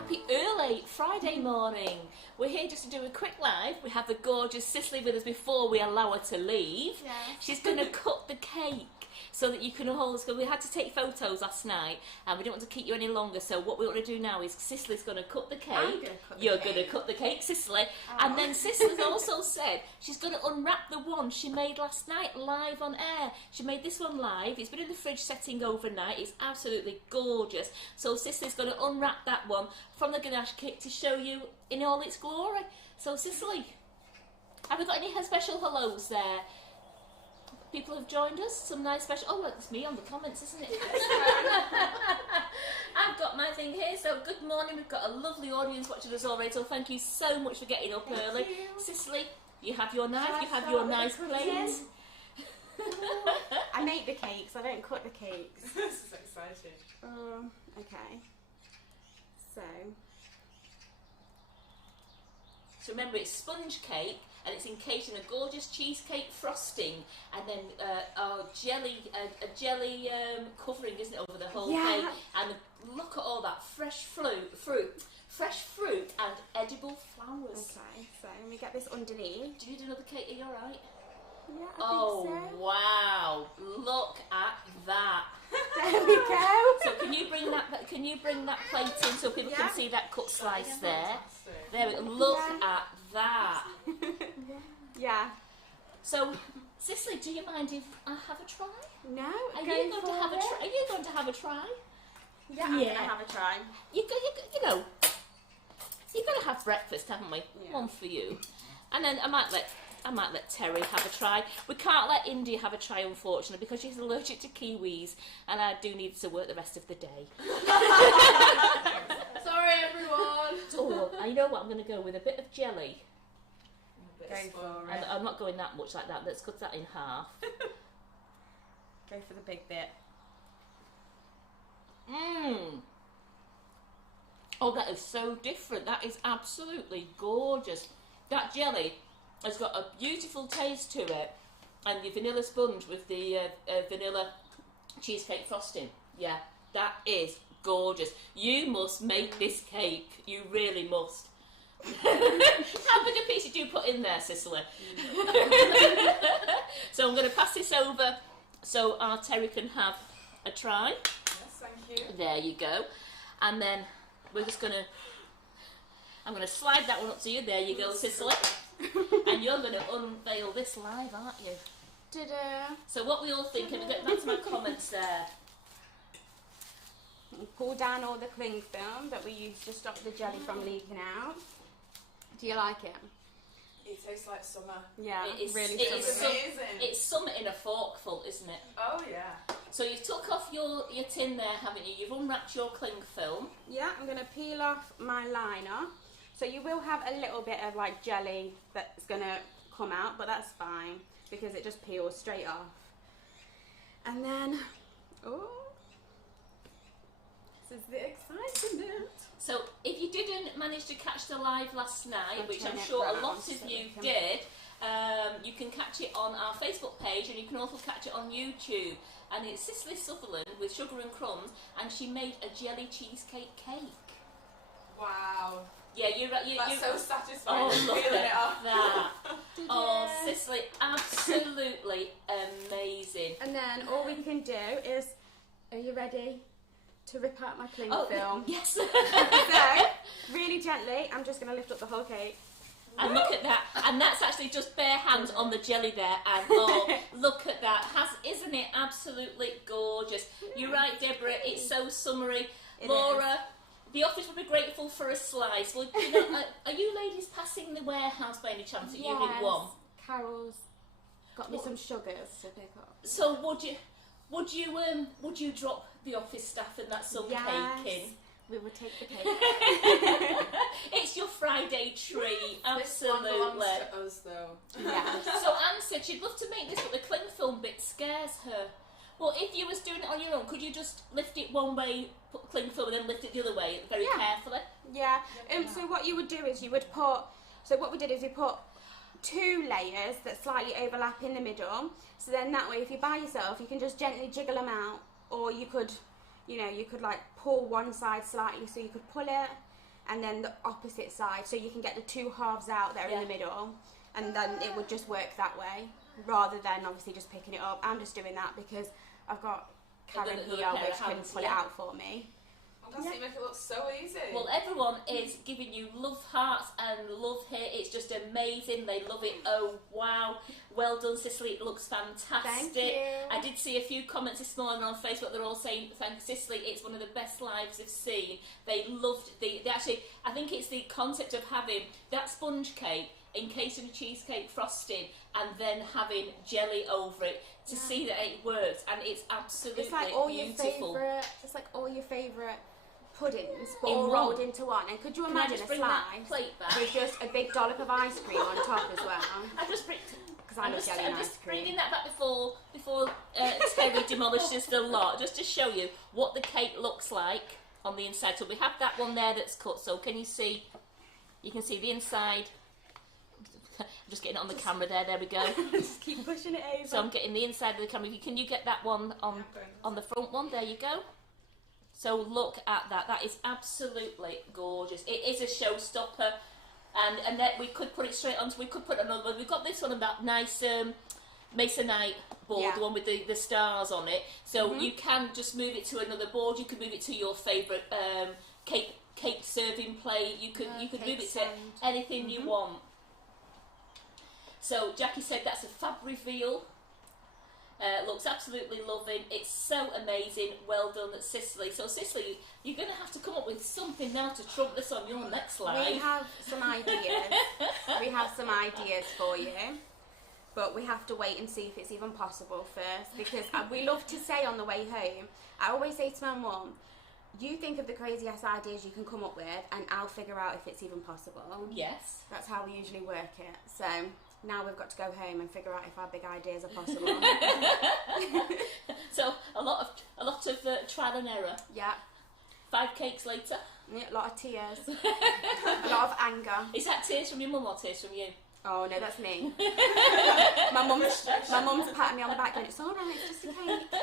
happy early Friday morning. We're here just to do a quick live. We have the gorgeous Sicilly with us before we allow her to leave. Yes. She's going to cut the cake so that you can all... So we had to take photos last night and we didn't want to keep you any longer. So what we want to do now is Sicily's going to cut the cake. I'm gonna cut the You're cake. going to cut the cake, Sicily. Oh. And then Sicily's also said she's going to unwrap the one she made last night live on air. She made this one live. It's been in the fridge setting overnight. It's absolutely gorgeous. So Sicily's going to unwrap that one from the ganache kit to show you in all its glory. So Sicily, have we got any special hellos there? People have joined us, some nice special... Oh, look, it's me on the comments, isn't it? I've got my thing here, so good morning. We've got a lovely audience watching us already, so thank you so much for getting up early. You. Cicely, you have your knife, you have your nice plate. I make the cakes, I don't cut the cakes. This is exciting. Okay. So remember, it's sponge cake and it's encased in a gorgeous cheesecake frosting, and then a jelly covering, isn't it, over the whole cake? And look at all that fresh fruit and edible flowers. Okay, so let me get this underneath. Do you need another cake? Are you all right? Yeah, I Oh think so. wow! Look at that. There we go. So can you bring that? Can you bring that plate in so people can see that cut slice there? Fantastic. There we go. Look Yeah. at that. Yeah. So, Cicely, do you mind if I have a try? No. Are you going to have a try? Are you going to have a try? Yeah, I'm gonna have a try. You know, you've got to have breakfast, haven't we? Yeah. One for you, and then I might let Terry have a try. We can't let India have a try, unfortunately, because she's allergic to kiwis, and I do need to work the rest of the day. Sorry, everyone. Oh, and you know what? I'm going to go with a bit of jelly. Go for And it. I'm not going that much like that. Let's cut that in half. Go for the big bit. Mmm. Oh, that is so different. That is absolutely gorgeous. That jelly has got a beautiful taste to it, and the vanilla sponge with the vanilla cheesecake frosting. Yeah, that is gorgeous. You must make this cake. You really must. How big a piece did you put in there, Cicely? So I'm going to pass this over so our Terry can have a try. Yes, thank you. There you go. And then we're just going to... I'm going to slide that one up to you. There you go, Cicely. And you're going to unveil this live, aren't you? Ta-da. So what we all think, and get back to my comments there. Pull down all the cling film that we used to stop the jelly from leaking out. Do you like it? It tastes like summer. Yeah, It is, really it is summery. amazing. It's summer in a forkful, isn't it? Oh yeah. So you've took off your tin there, haven't you? You've unwrapped your cling film. Yeah, I'm going to peel off my liner. So you will have a little bit of like jelly that's going to come out, but that's fine because it just peels straight off. And then, oh, this is the exciting bit. So if you didn't manage to catch the live last night, I'll which turn I'm it sure a round lot so of that you we can- did, you can catch it on our Facebook page, and you can also catch it on YouTube. And it's Sicilly Sutherland with Sugar and Crumbs, and she made a jelly cheesecake cake. Wow. Yeah, you're That's so satisfying. Oh, look Peeling at it off. that. Oh, Cicely, absolutely amazing. And then all we can do is, are you ready to rip out my cling film? Yes. So, really gently, I'm just going to lift up the whole cake. And look at that. And that's actually just bare hands on the jelly there. And oh, look at that. Isn't it absolutely gorgeous? You're right, Deborah. It's so summery. It Laura, the office would be grateful for a slice. Well, you know, are you ladies passing the warehouse by any chance that you need one? Carol's got me some sugars to pick up. So would you drop the office staff and that some cake in? We would take the cake. It's your Friday treat, This one belongs absolutely. to us, though. Yeah. So Anne said she'd love to make this, but the cling film bit scares her. Well, if you was doing it on your own, could you just lift it one way, put cling film, and then lift it the other way very carefully? Yeah. So what you would do is you would put. So what we did is we put 2 layers that slightly overlap in the middle. So then that way, if you're by yourself, you can just gently jiggle them out, or you could, you know, you could like pull one side slightly, so you could pull it, and then the opposite side, so you can get the two halves out that are in the middle, and then it would just work that way, rather than obviously just picking it up. I'm just doing that because I've got Karen here which can pull it out for me. That's it, make it look so easy. Well, everyone is giving you love hearts and love here. It's just amazing. They love it. Oh, wow. Well done, Sicilly. It looks fantastic. Thank you. I did see a few comments this morning on Facebook. They're all saying, thank you, Sicilly. It's one of the best lives they've seen. They loved they actually, I think it's the concept of having that sponge cake encased in a cheesecake frosting and then having jelly over it to see that it works, and it's absolutely it's like all beautiful. It's like all your favourite puddings, but all rolled into one. And could you imagine a slice with just a big dollop of ice cream on top as well? I just because I love jelly and ice cream. Bringing that back before Terry demolishes the lot, just to show you what the cake looks like on the inside. So we have that one there that's cut. So can you see? You can see the inside. I'm just getting it on the camera there. There we go. Just keep pushing it over. So I'm getting the inside of the camera. Can you get that one on the front one? There you go. So look at that. That is absolutely gorgeous. It is a showstopper, and then we could put it straight onto. We could put another one. We've got this one about nice masonite board, the one with the stars on it. So you can just move it to another board. You could move it to your favourite cake serving plate. You could move it to anything you want. So Jackie said that's a fab reveal. Looks absolutely loving. It's so amazing. Well done, Sicilly. So Sicilly, you're going to have to come up with something now to trump this on your next live. We have some ideas. We have some ideas for you, but we have to wait and see if it's even possible first, because we love to say on the way home, I always say to my mum, you think of the crazy ass ideas you can come up with and I'll figure out if it's even possible. Yes. That's how we usually work it. So now we've got to go home and figure out if our big ideas are possible. So a lot of trial and error. Yeah. 5 cakes later. Yeah, a lot of tears. A lot of anger. Is that tears from your mum or tears from you? Oh no, that's me. my mum's patting me on the back going, it's alright, it's just a cake.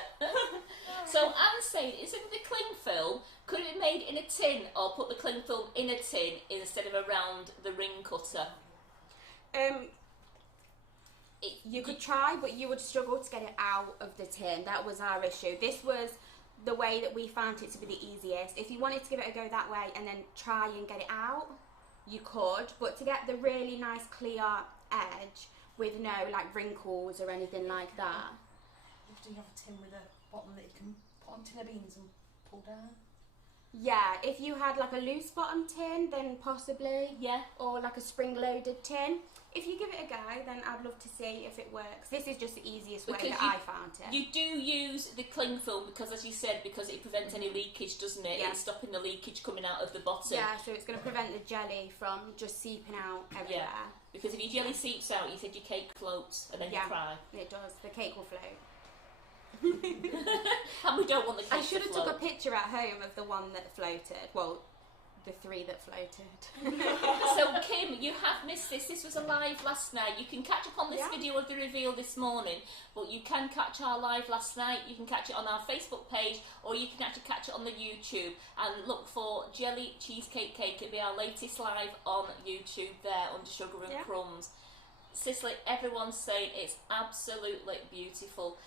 So Anne's saying, instead of the cling film, could it be made in a tin, or put the cling film in a tin instead of around the ring cutter? You could try, but you would struggle to get it out of the tin. That was our issue. This was the way that we found it to be the easiest. If you wanted to give it a go that way and then try and get it out, you could, but to get the really nice clear edge with no like wrinkles or anything like that. Do you have a tin with a bottom that you can put on tin of beans and pull down? Yeah, if you had like a loose bottom tin, then possibly. Yeah. Or like a spring-loaded tin. If you give it a go, then I'd love to see if it works. This is just the easiest way that I found it. You do use the cling film because, as you said, because it prevents any leakage, doesn't it? Yeah. It's stopping the leakage coming out of the bottom. Yeah, so it's going to prevent the jelly from just seeping out everywhere. Yeah. Because if your jelly seeps out, you said your cake floats and then you cry. It does. The cake will float. And we don't want the cake I should to have float. took a picture at home of the one that floated. Well, the 3 that floated. So Kim, you have missed this. This was a live last night. You can catch up on this video of the reveal this morning, but you can catch our live last night. You can catch it on our Facebook page, or you can actually catch it on the YouTube and look for Jelly Cheesecake Cake. It'll be our latest live on YouTube there under Sugar and Crumbs. Sicilly, everyone's saying it's absolutely beautiful.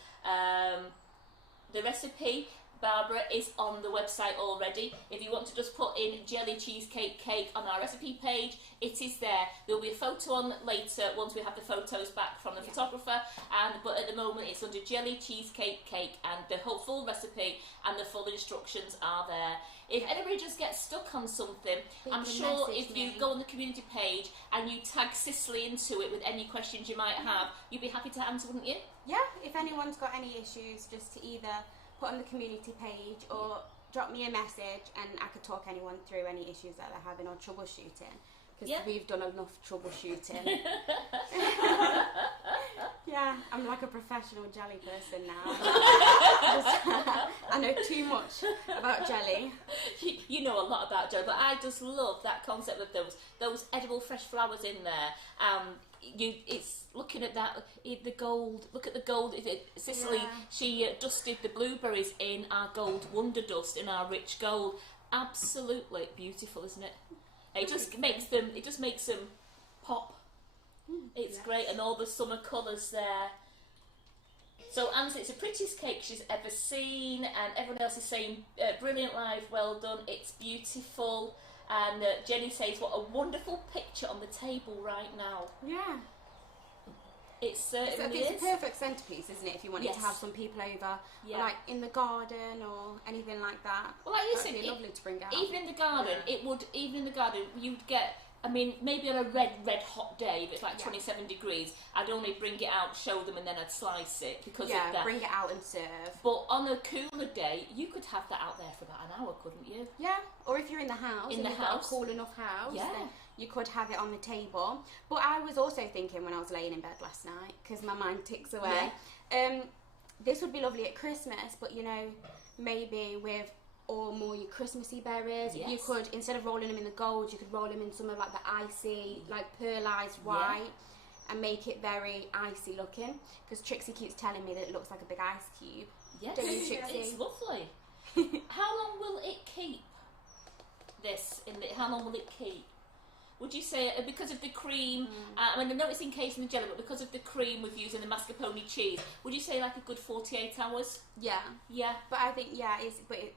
The recipe, Barbara, is on the website already. If you want to just put in Jelly Cheesecake Cake on our recipe page, it is there. There'll be a photo on later once we have the photos back from the photographer, but at the moment it's under Jelly Cheesecake Cake, and the whole full recipe and the full instructions are there. If anybody just gets stuck on something, I'm sure if you go on the community page and you tag Sicilly into it with any questions you might have, you'd be happy to answer, wouldn't you? Yeah, if anyone's got any issues, just to either put on the community page or drop me a message, and I could talk anyone through any issues that they're having or troubleshooting, because we've done enough troubleshooting. Yeah, I'm like a professional jelly person now. I know too much about jelly. You know a lot about jelly, but I just love that concept of those edible fresh flowers in there. It's looking at that, the gold. Look at the gold. Sicilly, she dusted the blueberries in our gold wonder dust, in our rich gold. Absolutely beautiful, isn't it? It just makes them pop. It's great, and all the summer colours there. So Anne said it's the prettiest cake she's ever seen, and everyone else is saying brilliant live, well done, it's beautiful. And Jenny says what a wonderful picture on the table right now. Yeah. It certainly it's is. a perfect centrepiece, isn't it? If you wanted to have some people over, like in the garden or anything like that. Well, like you said, it'd be lovely to bring out. Even in the garden, you'd get. I mean, maybe on a red hot day, if it's like 27 degrees, I'd only bring it out, show them, and then I'd slice it because of that. Bring it out and serve. But on a cooler day, you could have that out there for about an hour, couldn't you? Yeah, or if you're in the house, you've got a cool enough house, then you could have it on the table. But I was also thinking when I was laying in bed last night, because my mind ticks away, this would be lovely at Christmas, but you know, maybe with or more your Christmassy berries. You could, instead of rolling them in the gold, you could roll them in some of like the icy, like pearlized white, and make it very icy looking. Because Trixie keeps telling me that it looks like a big ice cube. Yes, don't you, Trixie? It's lovely. How long will it keep? How long will it keep? Would you say, because of the cream, I mean, I know it's encased in the jelly, but because of the cream we've used in the mascarpone cheese, would you say like a good 48 hours? Yeah. Yeah. But I think,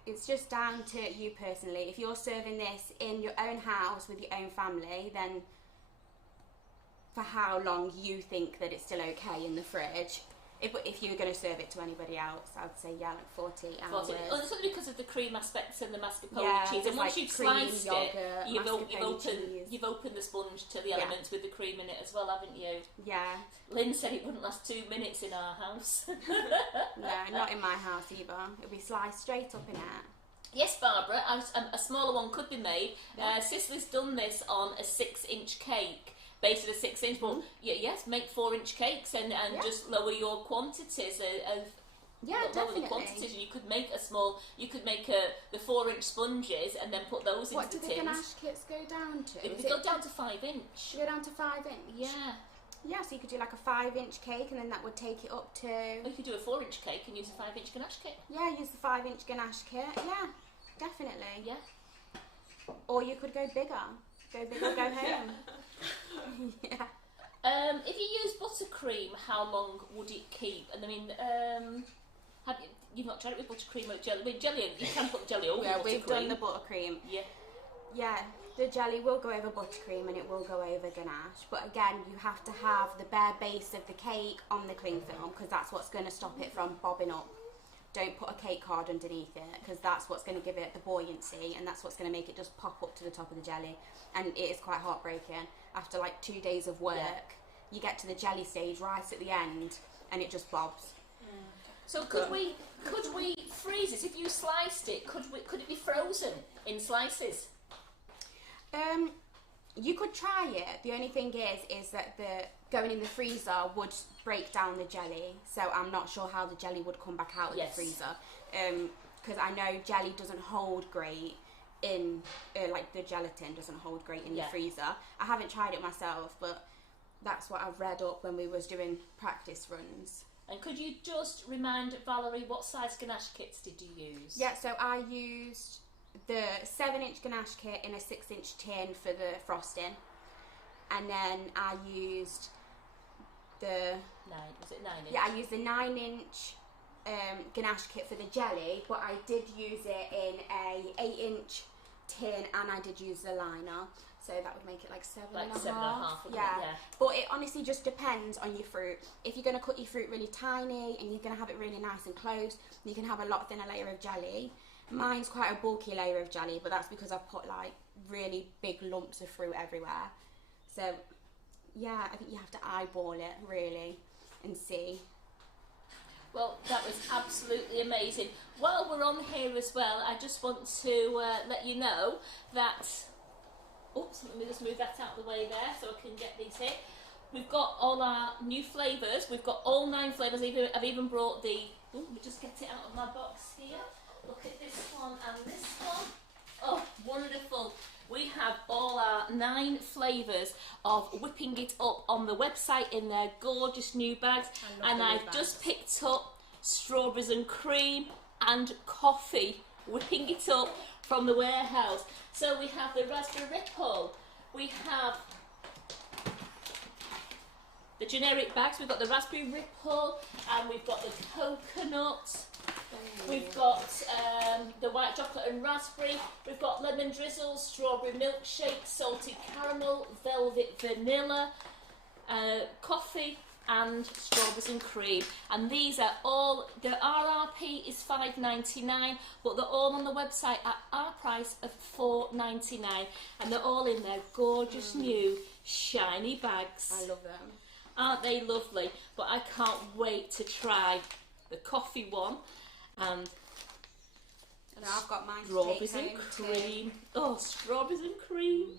it's just down to you personally. If you're serving this in your own house with your own family, then for how long you think that it's still okay in the fridge. If you were going to serve it to anybody else, I'd say like 40 hours. Oh, it's only because of the cream aspects and the mascarpone cheese. And once you've sliced it, you've opened the sponge to the elements with the cream in it as well, haven't you? Yeah. Lynn said it wouldn't last 2 minutes in our house. No, not in my house either. It'll be sliced straight up in it. Yes, Barbara, a smaller one could be made. Sicily's done this on a 6-inch cake. Base of a 6-inch, but make 4-inch cakes and just lower your quantities definitely. The quantities, and you could make the 4-inch sponges and then put those into the tins. What do the ganache kits go down to? They go down to 5-inch. Go down to 5-inch? Yeah. Yeah, so you could do like a 5-inch cake and then that would take it up to... Or you could do a 4-inch cake and use a 5-inch ganache kit. Yeah, use the 5-inch ganache kit. Yeah, definitely. Yeah. Or you could go bigger. Go big or go home. Yeah. If you use buttercream, how long would it keep? And I mean, you've not tried it with buttercream or jelly? With jelly, you can put jelly over buttercream. We've done the buttercream. Yeah. Yeah, the jelly will go over buttercream and it will go over ganache. But again, you have to have the bare base of the cake on the cling film because that's what's going to stop it from bobbing up. Don't put a cake card underneath it because that's what's going to give it the buoyancy and that's what's going to make it just pop up to the top of the jelly. And it is quite heartbreaking. After like 2 days of work, you get to the jelly stage right at the end and it just bobs. So could we freeze this? If you sliced it, could it be frozen in slices? You could try it. The only thing is that the going in the freezer would break down the jelly. So I'm not sure how the jelly would come back out of the freezer. Because I know jelly doesn't hold great in like the gelatin doesn't hold great in the freezer. I haven't tried it myself, but that's what I've read up when we was doing practice runs. And could you just remind Valerie what size ganache kits did you use? Yeah, so I used the 7-inch ganache kit in a 6-inch tin for the frosting, and then I used the 9-inch? Yeah, I used the 9-inch ganache kit for the jelly, but I did use it in a 8-inch tin, and I did use the liner, so that would make it like 7.5. Yeah, but it honestly just depends on your fruit. If you're going to cut your fruit really tiny and you're going to have it really nice and close, you can have a lot thinner layer of jelly. Mine's quite a bulky layer of jelly, but that's because I've put like really big lumps of fruit everywhere. So yeah, I think you have to eyeball it really and see. Well, that was absolutely amazing. While we're on here as well, I just want to let you know that... Oops, let me just move that out of the way there so I can get these here. We've got all our new flavours. We've got all 9 flavours. I've even brought the... Let me just get it out of my box here. Look at this one and this one. Oh, wonderful. We have all our 9 flavours of whipping it up on the website in their gorgeous new bags. And I've just picked up strawberries and cream and coffee whipping it up from the warehouse. So we have the raspberry ripple, we have the generic bags, we've got the raspberry ripple, and we've got the coconut, we've got the white chocolate and raspberry, we've got lemon drizzle, strawberry milkshake, salted caramel, velvet vanilla, coffee, and strawberries and cream. And these are all, the RRP is $5.99, but they're all on the website at our price of $4.99, and they're all in their gorgeous new shiny bags. I love them. Aren't they lovely? But I can't wait to try the coffee one, and I've got mine. strawberries and cream. Oh, strawberries and cream.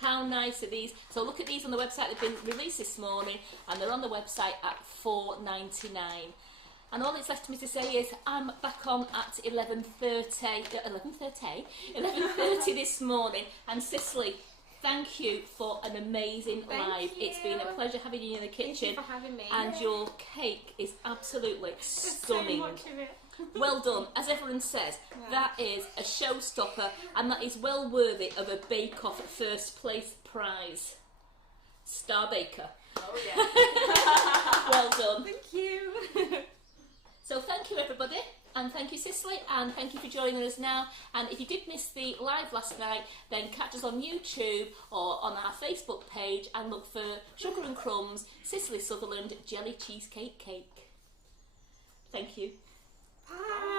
How nice are these? So look at these on the website. They've been released this morning, and they're on the website at $4.99. And all that's left for me to say is I'm back on at 11:30 this morning. And Sicilly, thank you for an amazing live. It's been a pleasure having you in the kitchen. Thank you for having me. And your cake is absolutely stunning. So much of it. Well done. As everyone says, that is a showstopper, and that is well worthy of a Bake Off first place prize. Star Baker. Oh yeah. Well done. Thank you. So thank you everybody, and thank you Sicilly, and thank you for joining us now. And if you did miss the live last night, then catch us on YouTube or on our Facebook page and look for Sugar and Crumbs Sicilly Sutherland Jelly Cheesecake Cake. Thank you. Bye.